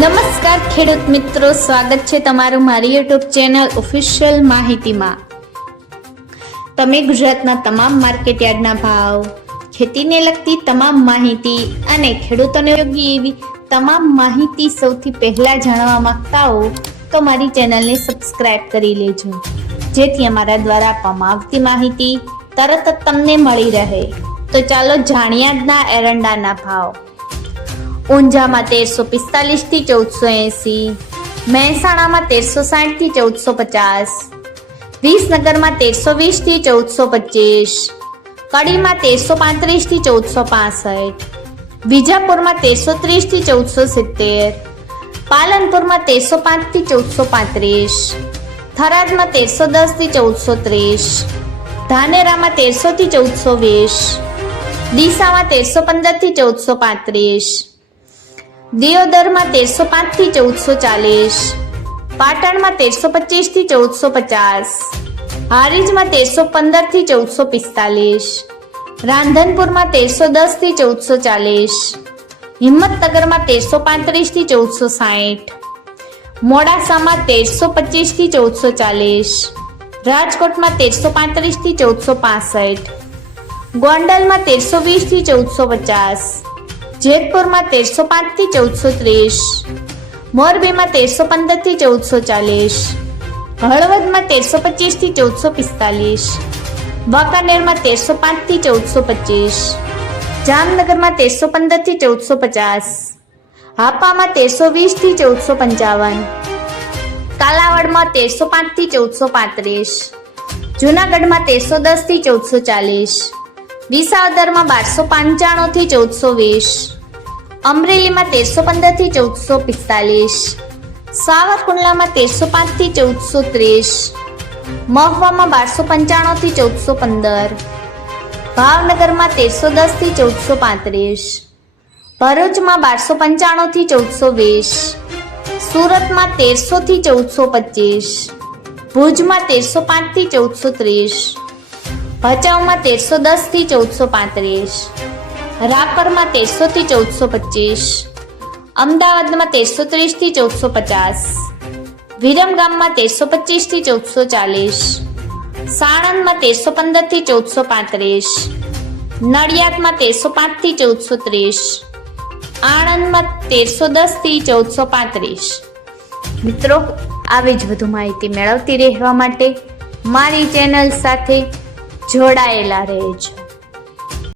નમસ્કાર ખેડૂત મિત્રો, સ્વાગત છે તમારું મારી યુટ્યુબ ચેનલ ઓફિશિયલ માહિતીમાં। તમે ગુજરાતના તમામ માર્કેટયાર્ડના ભાવ, ખેતીને લગતી તમામ માહિતી અને ખેડૂતોને ઉપયોગી એવી તમામ માહિતી સૌથી પહેલા જાણવા માંગતા હો તો મારી ચેનલને સબસ્ક્રાઇબ કરી લેજો, જેથી અમારા દ્વારા આપવામાં આવતી માહિતી તરત જ તમને મળી રહે। તો ચાલો જાણીએ આજના એરંડાના ભાવ। ઊંઝામાં 1345 થી 1480, મહેસાણામાં 1360 થી 1450, વિસનગરમાં 1320 થી 1425, કડીમાં 1335 થી 1465, વિજાપુરમાં 1330 થી 1470, પાલનપુરમાં 1305 થી 1435, થરાદમાં 1310 થી 1430, ધાનેરામાં 1300 થી 1420, ડીસામાં 1315 થી 1435, દિયોદરમાં 1305 થી 1440, પાટણમાં 1325 થી 1450, હારીજમાં 1315 થી 1445, રાંધનપુરમાં 1310 થી 1440, હિંમતનગરમાં 1335 થી 1460, મોડાસામાં 1325 થી 1440, રાજકોટમાં 1335 થી 1465, ગોંડલમાં 1320 થી 1450, જેતપુરમાં 1305 થી 1430, મોરબીમાં 1315 થી 1440, હળવદમાં 1325 થી 1445, વાંકાનેરમાં 1305 થી 1425, જામનગરમાં 1315 થી 1450, હાપામાં 1320 થી 1455, કાલાવડમાં 1305 થી 1435, જૂનાગઢમાં 1310 થી 1440, વિસાવદરમાં 1295 થી 1420, અમરેલીમાં 1315 થી 1445, સાવરકુંડલામાં 1305 થી 1430, મહવામાં 1295 થી 1415, ભાવનગરમાં 1310 થી 1435, ભરૂચમાં 1295 થી 1420, સુરતમાં 1300 થી 1425, ભુજમાં 1305 થી 1430, ભચાઉમાં 1310 થી 1435, રાપરમાં 1300 થી 1425, અમદાવાદમાં 1330 થી 1450, વિરમગામમાં 1325 થી 1440, સાણંદમાં 1315 થી 1435, નડિયાદમાં 1305 થી 1430, આણંદમાં 1310 થી 1435। મિત્રો, આવી જ વધુ માહિતી મેળવતી રહેવા માટે મારી ચેનલ સાથે જોડાયેલા રહેજો।